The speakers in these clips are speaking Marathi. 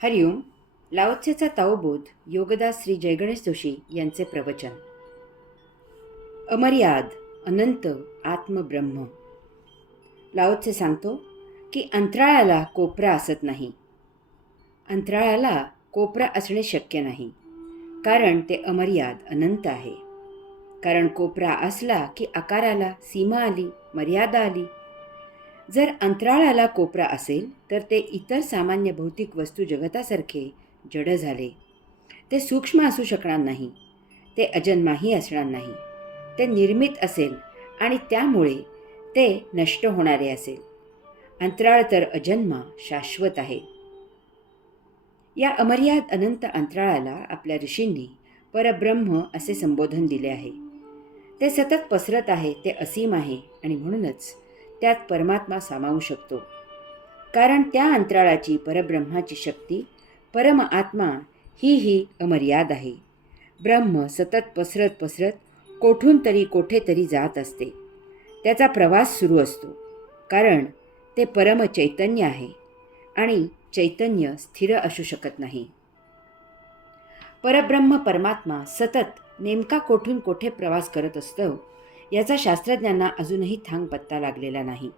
हरिओम. लाओत्सेचा ताओबोध योगदास श्री जयगणेश जोशी यांचे प्रवचन. अमर्याद अनंत आत्मब्रह्म. लाओत्से सांगतो की अंतराळाला कोपरा असत नाही. अंतराळाला कोपरा असणे शक्य नाही, कारण ते अमर्याद अनंत आहे. कारण कोपरा असला की आकाराला सीमा आली, मर्यादा आली. जर अंतराळाला कोपरा असेल तर ते इतर सामान्य भौतिक वस्तू जगतासारखे जड झाले. ते सूक्ष्म असू शकणार नाही, ते अजन्माही असणार नाही. ते निर्मित असेल आणि त्यामुळे ते नष्ट होणारे असेल. अंतराळ तर अजन्मा शाश्वत आहे. या अमर्याद अनंत अंतराळाला आपल्या ऋषींनी परब्रह्म असे संबोधन दिले आहे. ते सतत पसरत आहे, ते असीम आहे आणि म्हणूनच त्यात परमात्मा सामावू शकतो. कारण त्या अंतराळाची परब्रह्माची शक्ती, परम आत्मा ही अमर्याद आहे. ब्रह्म सतत पसरत पसरत कोठून तरी कोठेतरी जात असते. त्याचा प्रवास सुरू असतो, कारण ते परम चैतन्य आहे आणि चैतन्य स्थिर असू शकत नाही. परब्रह्म परमात्मा सतत नेमका कोठून कोठे प्रवास करत असतो याचा शास्त्रज्ञांना अजूनही थांग पत्ता लागलेला नाही.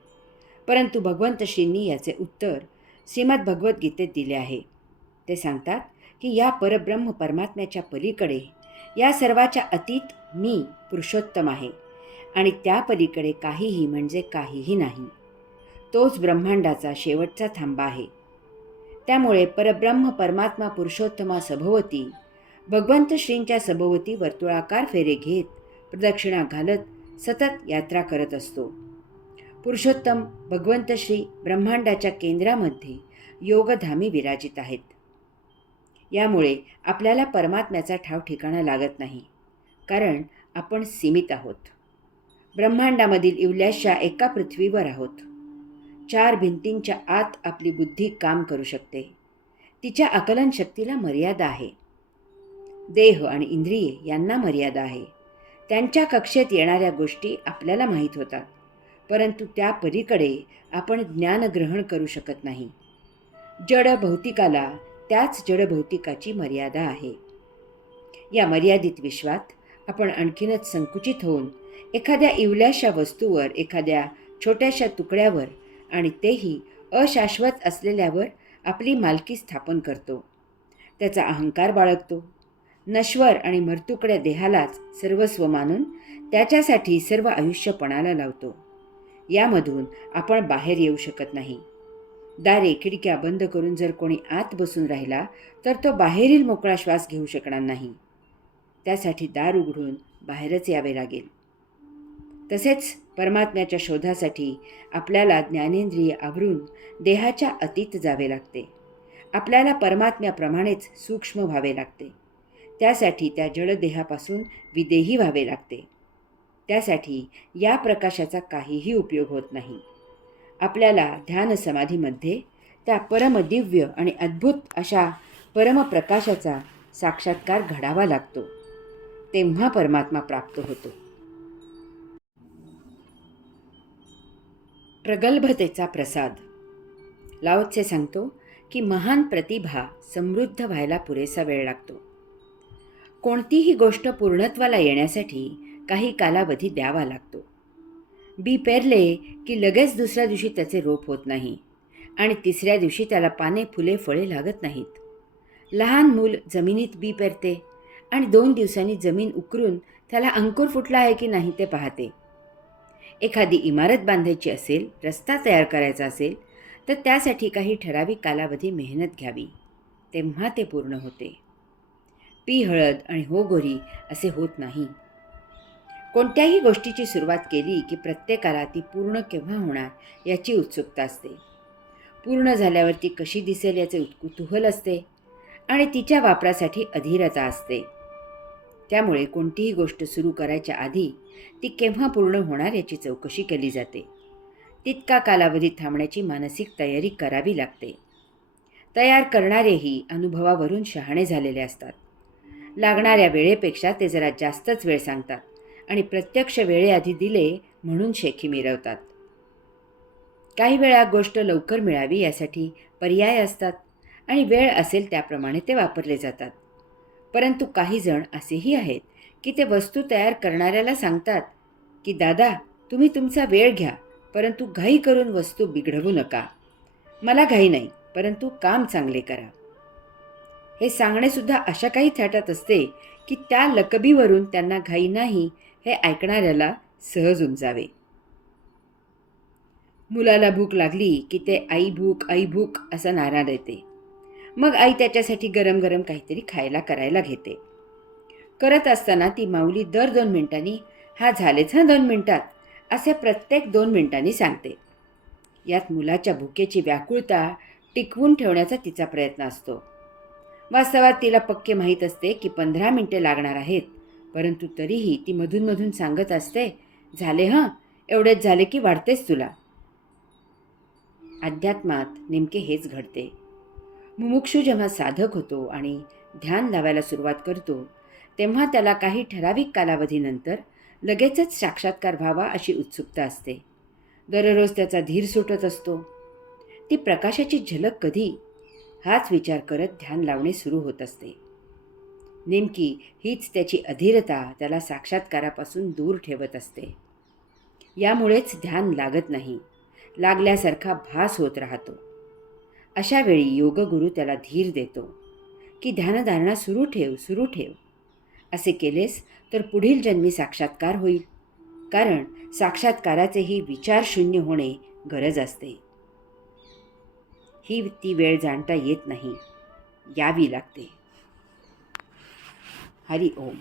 परंतु भगवंत श्रींनी याचे उत्तर श्रीमद भगवद्गीतेत दिले आहे. ते सांगतात की या परब्रह्म परमात्म्याच्या पलीकडे, या सर्वाच्या अतीत मी पुरुषोत्तम आहे आणि त्या पलीकडे काहीही म्हणजे काहीही नाही. तोच ब्रह्मांडाचा शेवटचा थांबा आहे. त्यामुळे परब्रह्म परमात्मा पुरुषोत्तमा सभोवती, भगवंत श्रींच्या सभोवती वर्तुळाकार फेरे घेत, प्रदक्षिणा घालत सतत यात्रा करत असतो. पुरुषोत्तम भगवंत श्री ब्रह्मांडाच्या केंद्रामध्ये योगधामी विराजित आहेत. यामुळे आपल्याला परमात्म्याचा ठाव ठिकाणा लागत नाही, कारण आपण सीमित आहोत. ब्रह्मांडामधील इवल्याशा एका पृथ्वीवर आहोत. 4 भिंतींच्या आत आपली बुद्धी काम करू शकते. तिच्या आकलन शक्तीला मर्यादा आहे. देह आणि इंद्रिये यांना मर्यादा आहे. त्यांच्या कक्षेत येणाऱ्या गोष्टी आपल्याला माहीत होतात, परंतु त्या पलीकडे आपण ज्ञान ग्रहण करू शकत नाही. जड भौतिकाला त्याच जड भौतिकाची मर्यादा आहे. या मर्यादित विश्वात आपण आणखीनच संकुचित होऊन एखाद्या इवल्याशा वस्तूवर, एखाद्या छोट्याशा तुकड्यावर आणि तेही अशाश्वत असलेल्यावर आपली मालकी स्थापन करतो. त्याचा अहंकार बाळगतो. नश्वर आणि मर्तुकड्या देहालाच सर्वस्व मानून त्याच्यासाठी सर्व आयुष्य पणाला लावतो. यामधून आपण बाहेर येऊ शकत नाही. दारे खिडक्या बंद करून जर कोणी आत बसून राहिला तर तो बाहेरील मोकळा श्वास घेऊ शकणार नाही. त्यासाठी दार उघडून बाहेरच यावे लागेल. तसेच परमात्म्याच्या शोधासाठी आपल्याला ज्ञानेंद्रिय आवरून देहाच्या अतीत जावे लागते. आपल्याला परमात्म्याप्रमाणेच सूक्ष्म व्हावे लागते. त्यासाठी त्या जडदेहापासून विदेही व्हावे लागते. त्यासाठी या प्रकाशाचा काहीही उपयोग होत नाही. आपल्याला ध्यान समाधीमध्ये त्या परमदिव्य आणि अद्भुत अशा परमप्रकाशाचा साक्षात्कार घडावा लागतो. तेव्हा परमात्मा प्राप्त होतो. प्रगल्भतेचा प्रसाद. लाओत्से सांगतो की महान प्रतिभा समृद्ध व्हायला पुरेसा वेळ लागतो. कोणतीही गोष्ट पूर्णत्वाला येण्यासाठी काही कालावधी द्यावा लागतो. बी पेरले की लगेच दुसऱ्या दिवशी त्याचे रोप होत नाही आणि तिसऱ्या दिवशी त्याला पाने, फुले, फळे लागत नाहीत. लहान मूल जमिनीत बी पेरते आणि 2 दिवसांनी जमीन उकरून त्याला अंकुर फुटला आहे की नाही ते पाहते. एखादी इमारत बांधायची असेल, रस्ता तयार करायचा असेल तर त्यासाठी काही ठराविक कालावधी मेहनत घ्यावी, तेव्हा ते पूर्ण होते. पी हळद आणि हो गोरी असे होत नाही. कोणत्याही गोष्टीची सुरुवात केली की प्रत्येकाला ती पूर्ण केव्हा होणार याची उत्सुकता असते. पूर्ण झाल्यावर ती कशी दिसेल याचे कुतूहल असते आणि तिच्या वापरासाठी अधीरता असते. त्यामुळे कोणतीही गोष्ट सुरू करायच्या आधी ती केव्हा पूर्ण होणार याची चौकशी केली जाते. तितका कालावधी थांबण्याची मानसिक तयारी करावी लागते. तयार करणारेही अनुभवावरून शहाणे झालेले असतात. लागणाऱ्या वेळेपेक्षा ते जरा जास्तच वेळ सांगतात आणि प्रत्यक्ष वेळेआधी दिले म्हणून शेखी मिरवतात. काही वेळा गोष्ट लवकर मिळावी यासाठी पर्याय असतात आणि वेळ असेल त्याप्रमाणे ते वापरले जातात. परंतु काही जण असेही आहेत की ते वस्तू तयार करणाऱ्याला सांगतात की दादा, तुम्ही तुमचा वेळ घ्या, परंतु घाई करून वस्तू बिघडवू नका. मला घाई नाही, परंतु काम चांगले करा. हे सांगणेसुद्धा अशा काही थाटात असते की त्या लकबीवरून त्यांना घाई नाही हे ऐकणाऱ्याला सहज उमजावे. मुलाला भूक लागली की ते आई भूक असा नारा देते. मग आई त्याच्यासाठी गरम गरम काहीतरी खायला करायला घेते. करत असताना ती माऊली दर 2 मिनिटांनी हा झालेच 2 मिनिटात असे प्रत्येक 2 मिनिटांनी सांगते. यात मुलाच्या भुकेची व्याकुळता टिकवून ठेवण्याचा तिचा प्रयत्न असतो. वास्तवात तिला पक्के माहीत असते की 15 मिनिटे लागणार आहेत, परंतु तरीही ती मधून सांगत असते, झाले एवढेच झाले की वाढतेच तुला. अध्यात्मात नेमके हेच घडते. मुमुक्षू जेव्हा साधक होतो आणि ध्यान लावायला सुरुवात करतो, तेव्हा त्याला काही ठराविक कालावधीनंतर लगेचच साक्षात्कार व्हावा अशी उत्सुकता असते. दररोज त्याचा धीर सुटत असतो. ती प्रकाशाची झलक कधी, हाच विचार करत ध्यान लावणे सुरू होत असते. नेमकी हीच त्याची अधीरता त्याला साक्षात्कारापासून दूर ठेवत असते. यामुळेच ध्यान लागत नाही, लागल्यासारखा भास होत राहतो. अशा वेळी योगगुरू त्याला धीर देतो की ध्यानधारणा सुरू ठेव. असे केलेस तर पुढील जन्मी साक्षात्कार होईल, कारण साक्षात्काराचेही विचार शून्य होणे गरज असते. ही ती वेळ जाणता येत नाही, यावी लागते. हरि ओम.